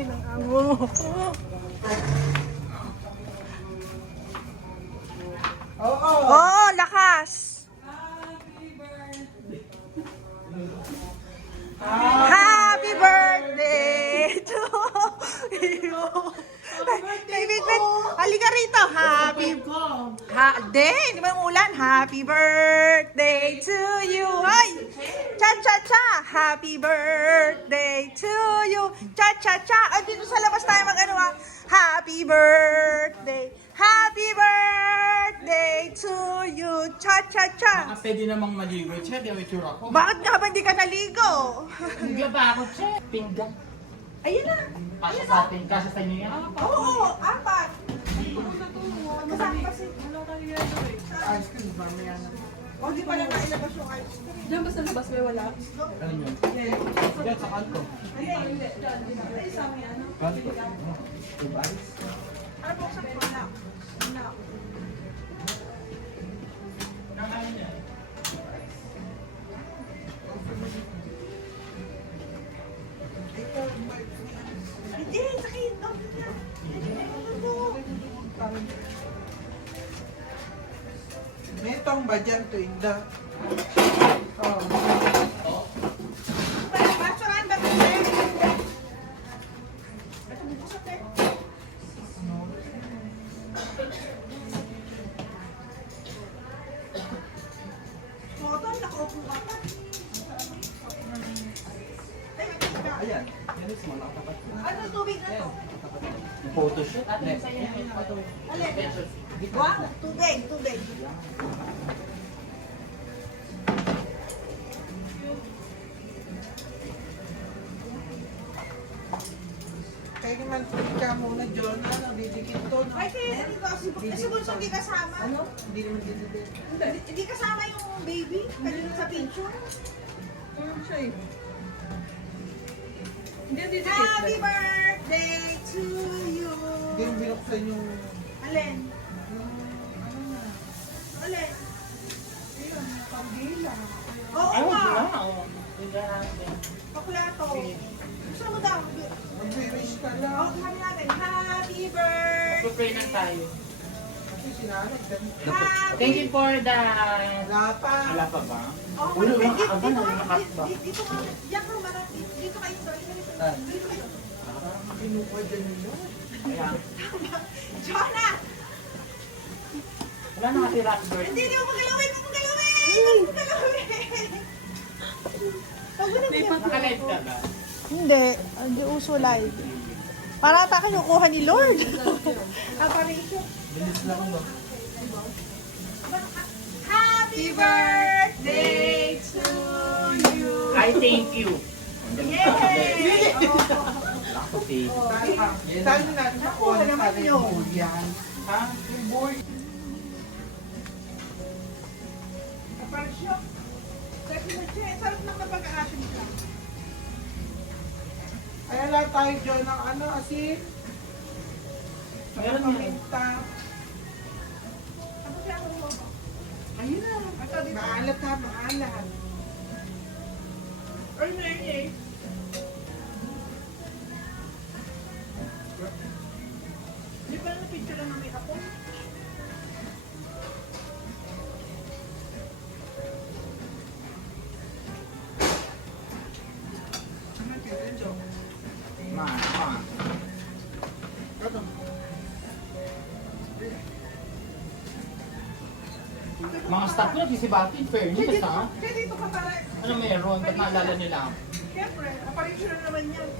laki ng amo mo. Oo. Oh, lakas! Happy birthday to you! David, halika rito. Hindi ba yung ulan? Happy birthday to you. Ay! Cha-cha-cha! Happy birthday to you. Cha-cha-cha! Ay, dito sa labas tayo mag-ano ha. Happy birthday! Happy birthday to you. Cha-cha-cha! Baka pwede namang maligo. Che, di may tsura ko. Bakit nga ba hindi ka naligo? Hindi ba ako, Che? Pinggan. Ayun na. Kasya sa atin. Kasya sa inyo yan. Oo, apat. Kasama kasi. Ice cream, mamaya na. O, di pala nailabas yung ice cream. Diyan ba sa labas may wala? Ano yun? Diyan sa kanto. Hindi. Ay, isama yan. Kanto? Diba? Ano po sa wala? Wala. Hindi, sakit. May tong ba dyan to inda? Oh. Basuran ba ito? Ito mo sa te. Motor, nakaupo ka pa. Ayan. Yan is mga nakatapat. Ano tubig na to? Photoshoot? Alin? Wow, tubig. Kaya naman ka muna, John. Didikit to. Ay, kaya si Bunso hindi kasama. Ano? Hindi naman didikit. Hindi kasama yung baby. Kanina sa picture. Ano siya eh? Hindi, hindi. Happy birthday to you. Hindi yung binuksan yung... Alin? Ano na? Alin? Ayun, pambila. Oo Ay, nga. wala. Tingnan natin. Paklato. Gusto mo daw? Mag-wish ka Oo, lang. sabi natin. Happy birthday. Pag-pray lang tayo. Kasi sinanay. Thank you for the... Wala pa. Wala pa ba? Oh, Ulo, wait, yung kakaba na, yung kakaba. dito ka. Diyan ka marami. Dito kayo. Dito kayo. Kinukuha dyan nyo. Kaya, Jonah! wala na kasi rock bird. Hindi mo magalawin! Naka-live ka ba? Hindi. Hindi uso live. Para ata kinukuha ni Lord. Apparition. Bilis lang mo. Happy birthday to you! I thank you. Yay! Okay. Saan na natin nakuha na naman sana yun. yung board yan? Ha? Yung board. Apparition. Sarap ng kapag-action ka. Kaya lang tayo dyan ng ano, asin. Meron yan. Paminta. Tapos yan mo. Ayun na. Maalat ha, maalat. Or na Di ba na picture lang may ako? Ma. Mga staff ko nagsisibatin, fairness ha? Kaya dito ka para. Ano meron? Ba't naalala nila? Siyempre, apparition na naman yan.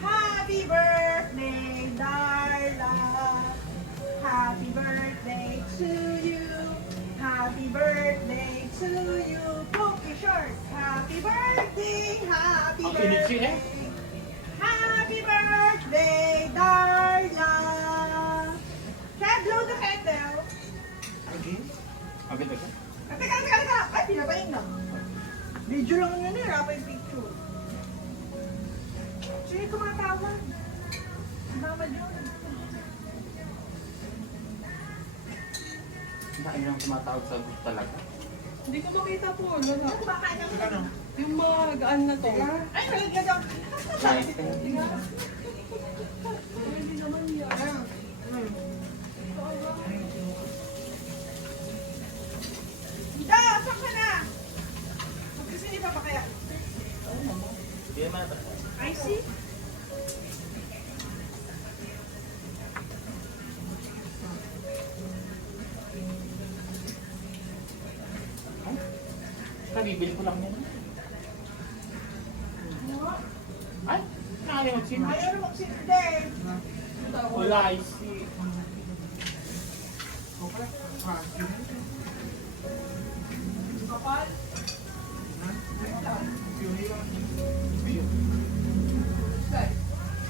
Happy birthday, Darla. Happy birthday to you. Happy birthday to you. Pokey short. Happy birthday, happy Ang kinig siya birthday. eh. Happy birthday, Darla. Kaya blow the candle. Again? Maganda ka? Teka. Ay, pinapain na. Video lang yun eh, rapa yung picture. Sige, kumatawag. Mama John. Ang dami nang tumatawag sa gusto talaga. Hindi ko makita po. Wala. Ano? Yung mga gaan na to. Ay, malagyan daw. Hindi naman yan. Ida, saan ka na? Gusto niyo pa kaya? Hindi naman ito. I see. Kabibili ko lang yan. Ay, nakali mag-sim. Ayaw na magsindi. Wala, I see. Okay. Ah, Kapal.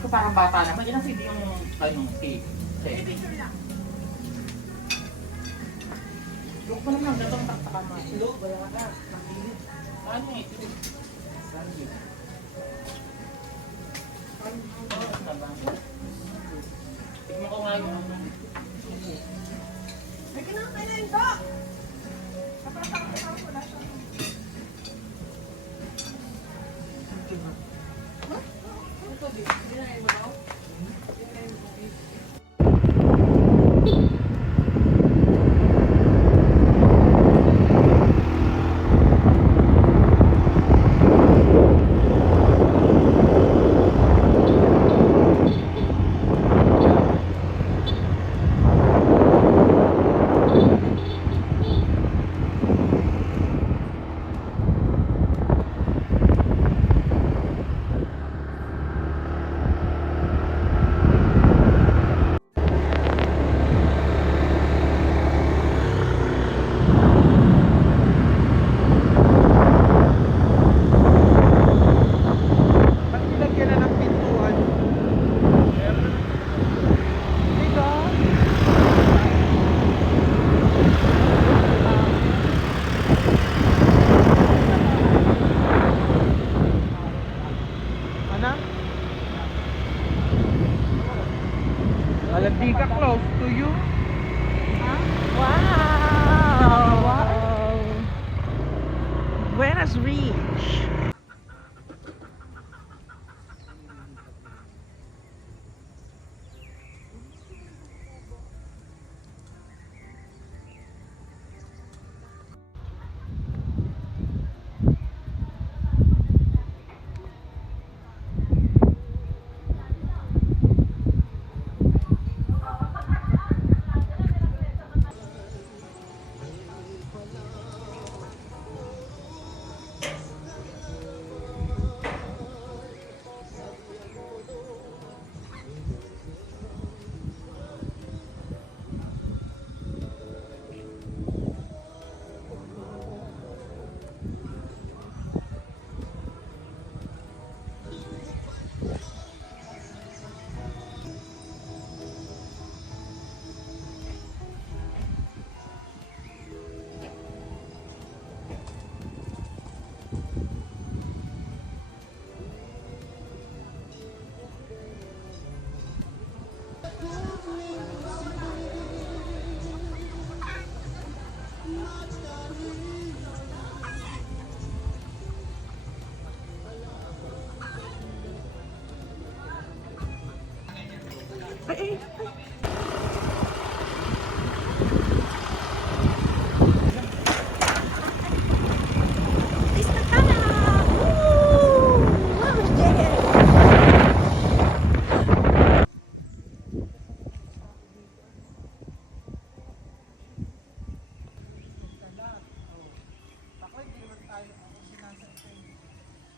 Ito parang bata naman. Yan ang CD yung ano, cake. May picture lang. Look mo naman, datang taktakan mo. Look, wala na. Ano eh? Tignan ko nga yung ano. May kinakay na yun, Dok. Kapag takot wala siya. Ito, di. Dinayin mo daw? Dinayin mo, di. ba't nilagyan na ng pintuan? Dito? Ano? Alam di ka close to you. Wow! Buenas Reach.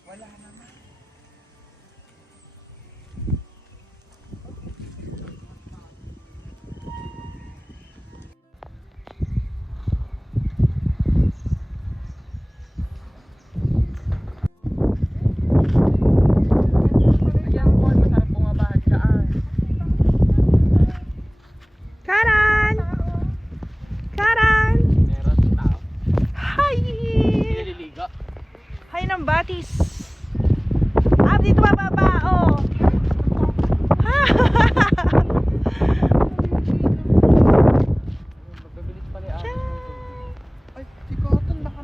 Wala naman. Karan! Karan! Meron tao. Hi! Nililiga. Hi ng batis. Dito bababa, oh. Magbibilis pala yung Tiyan. Ay, si Cotton baka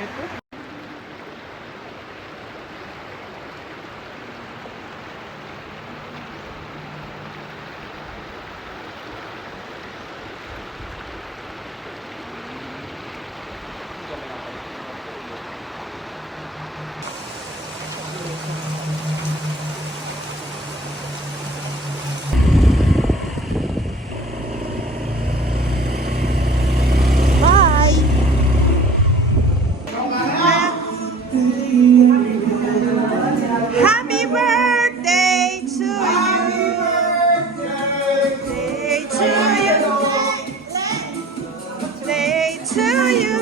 Ito. Bye! Happy birthday to you! Day to you! Day to you!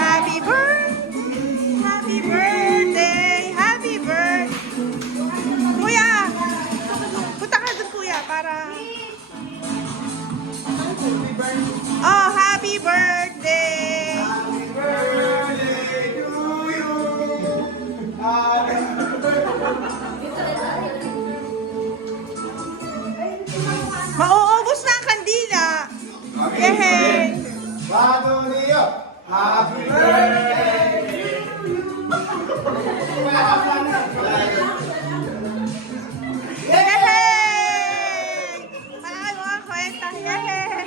Happy birthday! Happy birthday! Happy birthday! Kuya! Punta ka dun, kuya, para... Oh, happy birthday! Mauubos na ang kandila! Yehey! Happy birthday! Yehey! Malaki mo ang kwenta! Yehey!